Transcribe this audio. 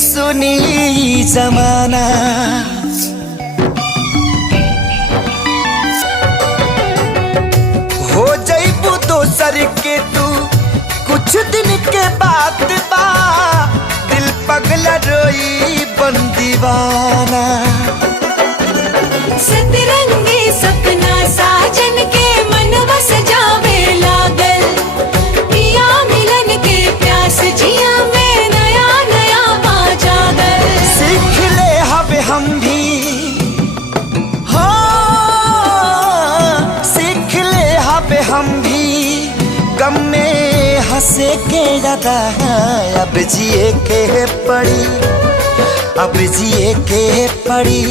सुनी जमाना। हो जइबू दोसर के तू कुछ दिन के बाद बा, दिल पगला रोई बन दीवाना। सतरंगी सपना साजन के मनवा सजावे लागल, पिया मिलन के प्यास जिया में नया नया पा जागल। सीख ले हवे हम भी, हाँ सीख ले हवे हम भी, गम में हंसे के ज्यादा अब जिए के पड़ी, अब जिए के पड़ी।